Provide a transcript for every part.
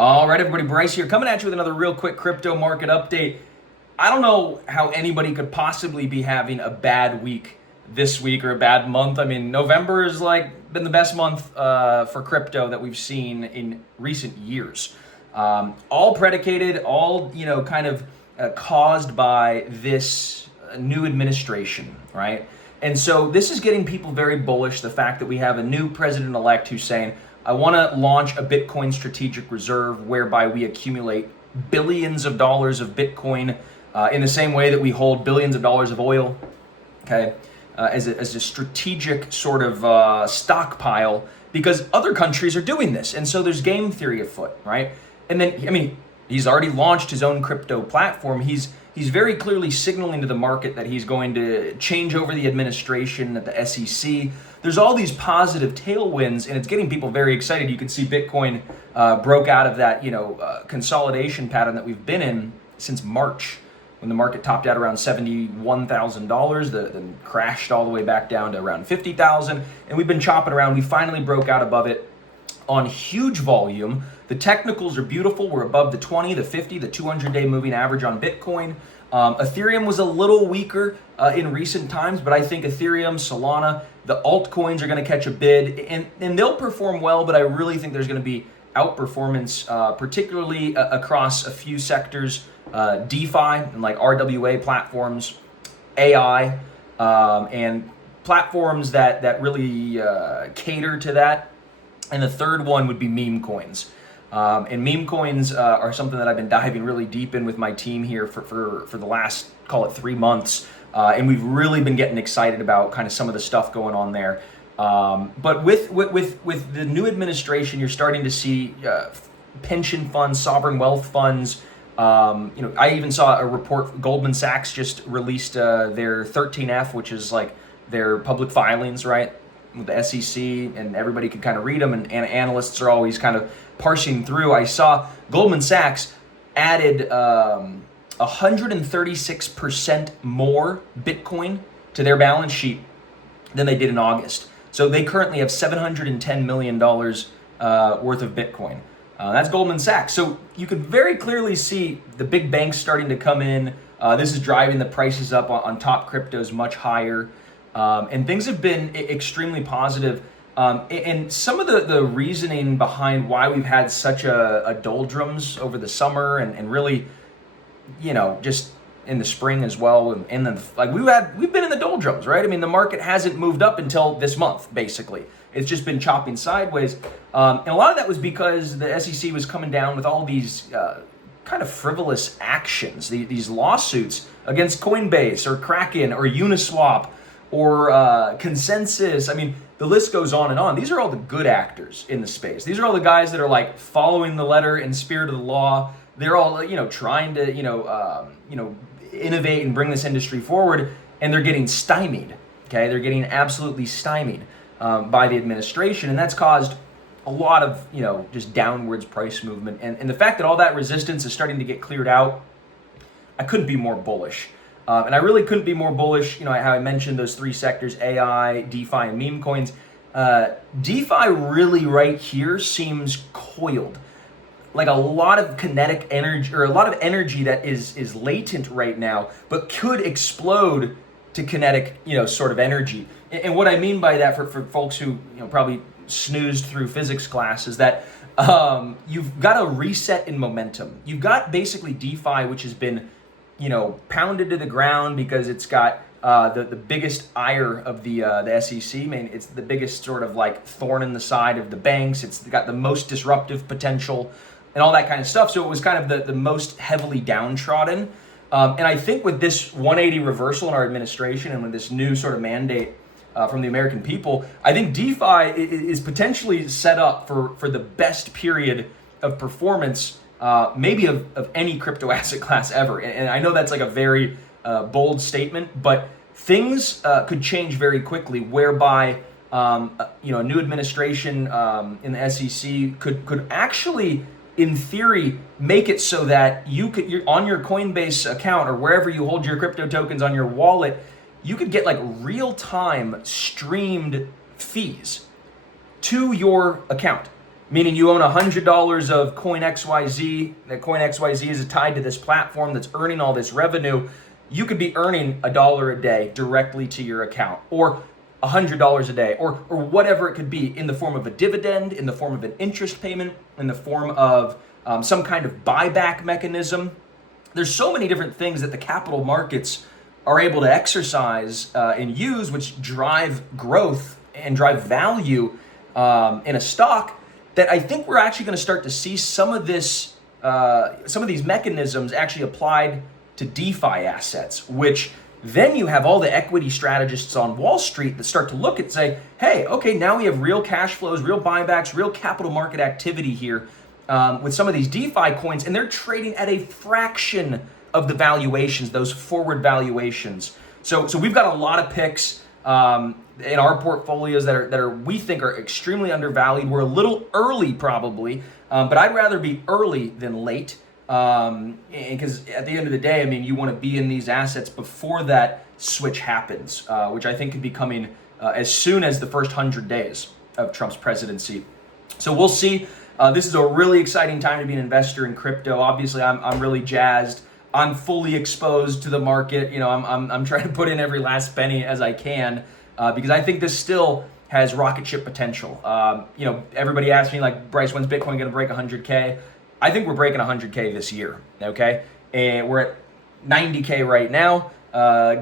All right, everybody, Bryce here, coming at you with another real quick crypto market update. I don't know how anybody could possibly be having a bad week this week or a bad month. I mean, November has been the best month for crypto that we've seen in recent years. All predicated, all caused by this new administration, right? And so this is getting people very bullish. The fact that we have a new president-elect who's saying, I want to launch a Bitcoin strategic reserve whereby we accumulate billions of dollars of Bitcoin in the same way that we hold billions of dollars of oil, okay, as a strategic sort of stockpile, because other countries are doing this. And so there's game theory afoot, right? And then, I mean, he's already launched his own crypto platform. He's very clearly signaling to the market that he's going to change over the administration at the SEC. There's all these positive tailwinds, and it's getting people very excited. You can see Bitcoin broke out of that, consolidation pattern that we've been in since March, when the market topped out around $71,000, then crashed all the way back down to around $50,000, and we've been chopping around. We finally broke out above it on huge volume. The technicals are beautiful. We're above the 20, the 50, the 200-day moving average on Bitcoin. Ethereum was a little weaker in recent times, but I think Ethereum, Solana, the altcoins are going to catch a bid, and they'll perform well, but I really think there's going to be outperformance, particularly across a few sectors, DeFi and like RWA platforms, AI, and platforms that really cater to that. And the third one would be meme coins. And meme coins are something that I've been diving really deep in with my team here for the last, call it 3 months. And we've really been getting excited about kind of some of the stuff going on there. But with the new administration, you're starting to see pension funds, sovereign wealth funds. I even saw a report, Goldman Sachs just released their 13F, which is like their public filings, right? With the SEC, and everybody can kind of read them, and analysts are always kind of parsing through. I saw Goldman Sachs added 136% more Bitcoin to their balance sheet than they did in August. So they currently have $710 million worth of Bitcoin. That's Goldman Sachs. So you could very clearly see the big banks starting to come in. This is driving the prices up on top cryptos much higher. And things have been extremely positive. And some of the reasoning behind why we've had such a doldrums over the summer and really, just in the spring as well. And then we've been in the doldrums, right? I mean, the market hasn't moved up until this month, basically. It's just been chopping sideways. And a lot of that was because the SEC was coming down with all these kind of frivolous actions, these lawsuits against Coinbase or Kraken or Uniswap, or Consensus. I mean, the list goes on and on. These are all the good actors in the space. These are all the guys that are like following the letter and spirit of the law. They're all, trying to, innovate and bring this industry forward, and they're getting stymied. Okay, they're getting absolutely stymied by the administration, and that's caused a lot of, just downwards price movement. And the fact that all that resistance is starting to get cleared out, I couldn't be more bullish. And I really couldn't be more bullish, how I mentioned those 3 sectors, AI, DeFi, and meme coins. DeFi really right here seems coiled. Like a lot of kinetic energy, or a lot of energy that is latent right now, but could explode to kinetic, sort of energy. And what I mean by that for folks who, probably snoozed through physics class is that you've got a reset in momentum. You've got basically DeFi, which has been pounded to the ground because it's got the biggest ire of the SEC. I mean, it's the biggest sort of like thorn in the side of the banks. It's got the most disruptive potential and all that kind of stuff. So it was kind of the most heavily downtrodden. And I think with this 180 reversal in our administration and with this new sort of mandate from the American people, I think DeFi is potentially set up for the best period of performance maybe of any crypto asset class ever. And I know that's like a very bold statement, but things could change very quickly, whereby a new administration in the SEC could actually, in theory, make it so that you're on your Coinbase account or wherever you hold your crypto tokens on your wallet, you could get like real-time streamed fees to your account. meaning you own $100 of Coin XYZ. That Coin XYZ is tied to this platform that's earning all this revenue. You could be earning $1 a day directly to your account, or $100 a day, or whatever it could be, in the form of a dividend, in the form of an interest payment, in the form of some kind of buyback mechanism. There's so many different things that the capital markets are able to exercise and use, which drive growth and drive value in a stock, that I think we're actually going to start to see some of these mechanisms actually applied to DeFi assets, which then you have all the equity strategists on Wall Street that start to look and say, hey, okay, now we have real cash flows, real buybacks, real capital market activity here with some of these DeFi coins, and they're trading at a fraction of the valuations, those forward valuations. So we've got a lot of picks in our portfolios that are we think are extremely undervalued. We're a little early probably, but I'd rather be early than late. Because at the end of the day, I mean, you want to be in these assets before that switch happens, which I think could be coming as soon as the first 100 days of Trump's presidency. So we'll see. This is a really exciting time to be an investor in crypto. Obviously, I'm really jazzed. I'm fully exposed to the market. You know, I'm trying to put in every last penny as I can because I think this still has rocket ship potential. You know, everybody asks me like, Bryce, when's Bitcoin going to break 100K? I think we're breaking 100K this year, okay? And we're at 90K right now,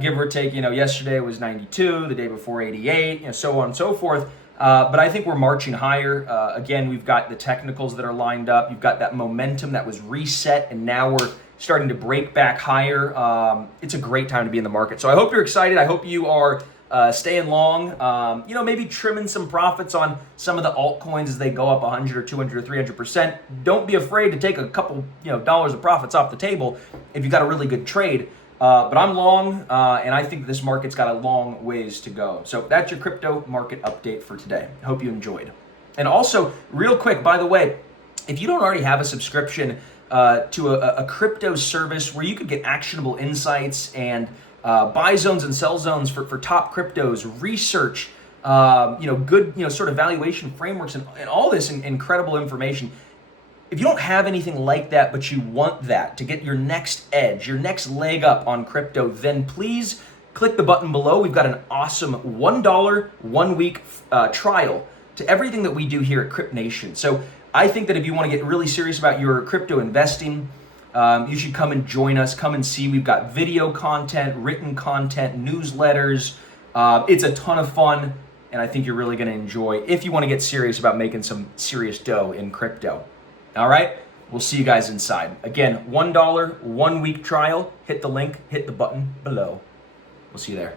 give or take. You know, yesterday was 92, the day before 88, you know, so on and so forth. But I think we're marching higher. Again, we've got the technicals that are lined up. You've got that momentum that was reset, and now we're starting to break back higher. It's a great time to be in the market. So I hope you're excited. I hope you are staying long, you know, maybe trimming some profits on some of the altcoins as they go up 100 or 200 or 300%. Don't be afraid to take a couple, you know, dollars of profits off the table if you got a really good trade. But I'm long, and I think this market's got a long ways to go. So that's your crypto market update for today. Hope you enjoyed. And also, real quick, by the way, if you don't already have a subscription to a crypto service where you could get actionable insights and buy zones and sell zones for top cryptos, research, you know, good, you know, sort of valuation frameworks and all this incredible information. If you don't have anything like that, but you want that to get your next edge, your next leg up on crypto, then please click the button below. We've got an awesome $1 1 week trial to everything that we do here at Crypt Nation. So I think that if you want to get really serious about your crypto investing, you should come and join us. Come and see. We've got video content, written content, newsletters. It's a ton of fun, and I think you're really going to enjoy if you want to get serious about making some serious dough in crypto. All right? We'll see you guys inside. Again, $1 1 week trial. Hit the link, hit the button below. We'll see you there.